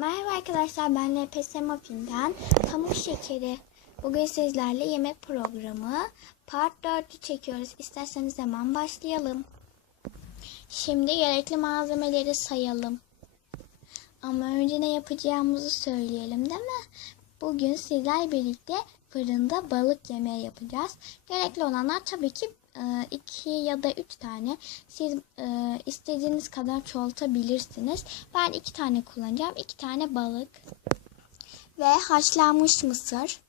Merhaba arkadaşlar ben LPS Muffin'den Pamuk Şekeri. Bugün sizlerle yemek programı part 4'ü çekiyoruz. İsterseniz hemen başlayalım. Şimdi gerekli malzemeleri sayalım. Ama önce ne yapacağımızı söyleyelim değil mi? Bugün sizler birlikte fırında balık yemeği yapacağız. Gerekli olanlar tabii ki 2 ya da 3 tane. Siz e, istediğiniz kadar çoğaltabilirsiniz. Ben 2 tane kullanacağım. 2 tane balık ve haşlanmış mısır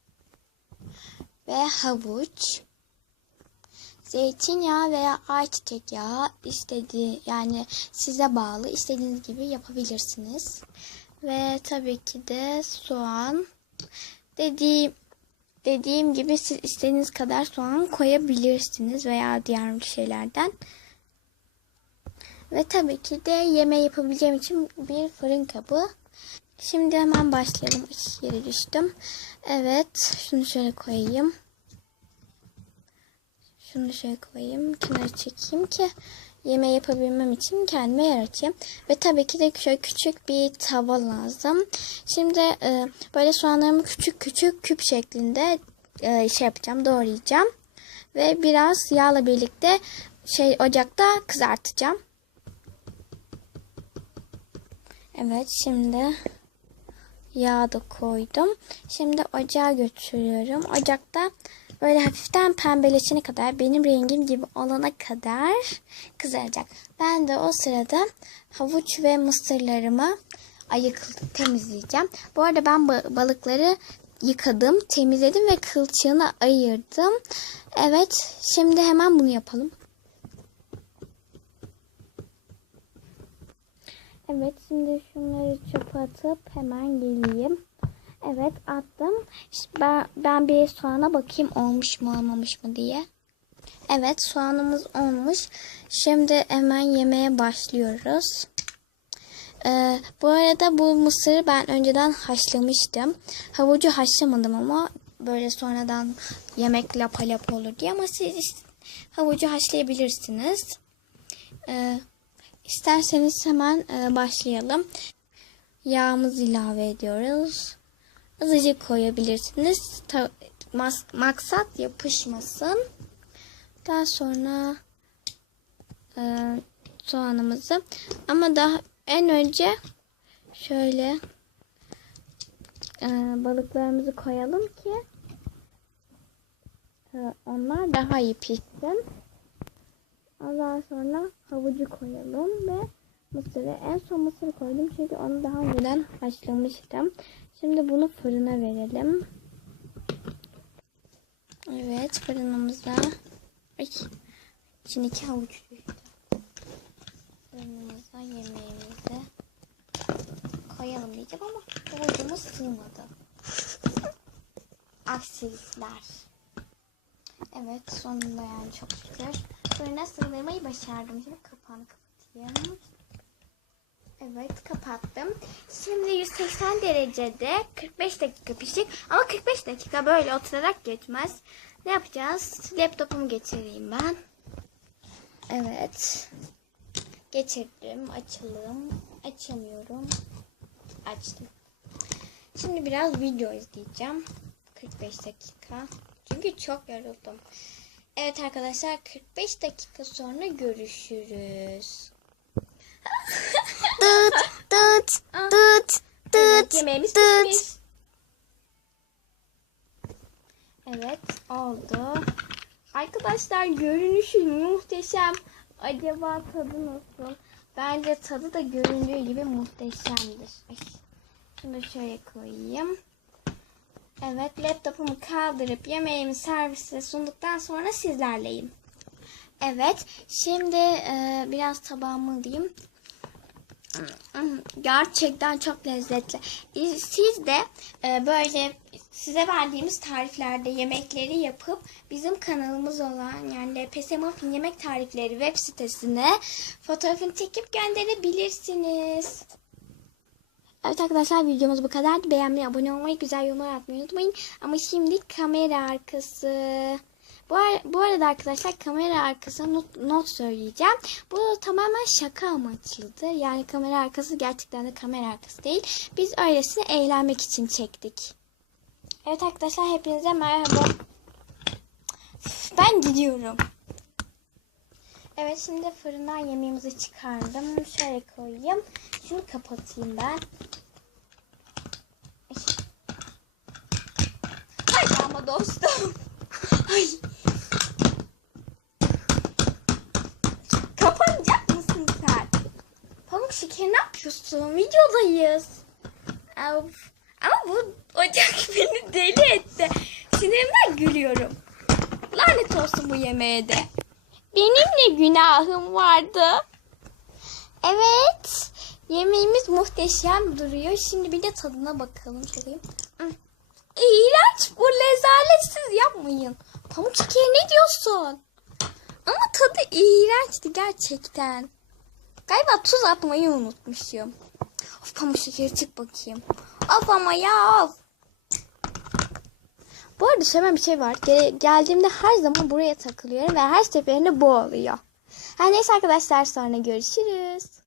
ve havuç zeytinyağı veya ayçiçek yağı istediği yani size bağlı istediğiniz gibi yapabilirsiniz. Ve tabii ki de soğan dediğim dediğim gibi siz istediğiniz kadar soğan koyabilirsiniz veya diğer şeylerden. Ve tabii ki de yemeği yapabileceğim için bir fırın kabı. Şimdi hemen başlayalım. İki yere düştüm. Evet. Şunu şöyle koyayım. Şunu şöyle koyayım. Kenara çekeyim ki yemeği yapabilmem için kendime yer açayım. Ve tabii ki de şöyle küçük bir tava lazım. Şimdi e, böyle soğanlarımı küçük küçük küp şeklinde e, şey yapacağım, doğrayacağım. Ve biraz yağla birlikte şey ocakta kızartacağım. Evet şimdi yağ da koydum. Şimdi ocağa götürüyorum. Ocakta böyle hafiften pembeleşene kadar benim rengim gibi olana kadar kızaracak. Ben de o sırada havuç ve mısırlarımı ayıklı temizleyeceğim. Bu arada ben balıkları yıkadım, temizledim ve kılçığını ayırdım. Evet, şimdi hemen bunu yapalım. Evet, şimdi şunları çöpe atıp hemen geleyim. Evet, attım. İşte ben, ben bir soğana bakayım olmuş mu olmamış mı diye. Evet, soğanımız olmuş. Şimdi hemen yemeye başlıyoruz. Ee, bu arada bu mısırı ben önceden haşlamıştım. Havucu haşlamadım ama böyle sonradan yemek lapa lapa olur diye ama siz havucu haşlayabilirsiniz. Ee, isterseniz hemen e, başlayalım. Yağımızı ilave ediyoruz. Azıcık koyabilirsiniz. Ta, maksat yapışmasın. Daha sonra e, soğanımızı ama daha en önce şöyle e, balıklarımızı koyalım ki e, onlar daha iyi pişsin. Ondan sonra havucu koyalım ve mısırı. En son mısırı koydum çünkü onu daha önceden haşlamıştım. Şimdi bunu fırına verelim. Evet fırınımıza Ay, içindeki havuç düştü. Fırınımıza yemeğimizi koyalım diyeceğim ama havucumuz sığmadı. Aksilikler. Evet sonunda yani çok şükür. Fırına sığdırmayı başardım. Şimdi kapağını kapatayım. Evet kapattım. Şimdi 180 derecede 45 dakika pişecek. Ama 45 dakika böyle oturarak geçmez. Ne yapacağız? Laptopumu getireyim ben. Evet. Getirdim. Açalım. Açamıyorum. Açtım. Şimdi biraz video izleyeceğim. 45 dakika. Çünkü çok yoruldum. Evet arkadaşlar 45 dakika sonra görüşürüz. Dıt dıt dıt dıt yemeğimiz dıt. Evet oldu. Arkadaşlar görünüşü muhteşem. Acaba tadı nasıl? Bence tadı da göründüğü gibi muhteşemdir. Ay, şunu da şöyle koyayım. Evet laptopumu kaldırıp yemeğimi servise sunduktan sonra sizlerleyim. Evet şimdi e, biraz tabağımı alayım. Gerçekten çok lezzetli. E, Siz de e, böyle size verdiğimiz tariflerde yemekleri yapıp bizim kanalımız olan yani LPS Muffin Yemek Tarifleri web sitesine fotoğrafını çekip gönderebilirsiniz. Evet arkadaşlar videomuz bu kadardı. Beğenmeyi, abone olmayı, güzel yorumlar atmayı unutmayın. Ama şimdi kamera arkası. Bu, ar- bu arada arkadaşlar kamera arkasına not, not söyleyeceğim. Bu tamamen şaka amaçlıdır. Yani kamera arkası gerçekten de kamera arkası değil. Biz öylesine eğlenmek için çektik. Evet arkadaşlar hepinize merhaba. Ben gidiyorum. Evet şimdi fırından yemeğimizi çıkardım. Şöyle koyayım. Şunu kapatayım ben. Ay. Hadi ama dostum. Ay. Şeker ne yapıyorsun? Videodayız. Of. Ama bu ocak beni deli etti. Sinirimden gülüyorum. Lanet olsun bu yemeğe de. Benim ne günahım vardı? Evet. Yemeğimiz muhteşem duruyor. Şimdi bir de tadına bakalım. Şöyle. Hmm. İğrenç bu rezaletsiz yapmayın. Pamuk şekeri ne diyorsun? Ama tadı iğrençti gerçekten. Galiba tuz atmayı unutmuşum. Of pamuk şekeri çık bakayım. Of ama ya of. Bu arada şöyle bir şey var. Gele- geldiğimde her zaman buraya takılıyorum ve her seferinde bu oluyor. Her neyse arkadaşlar sonra görüşürüz.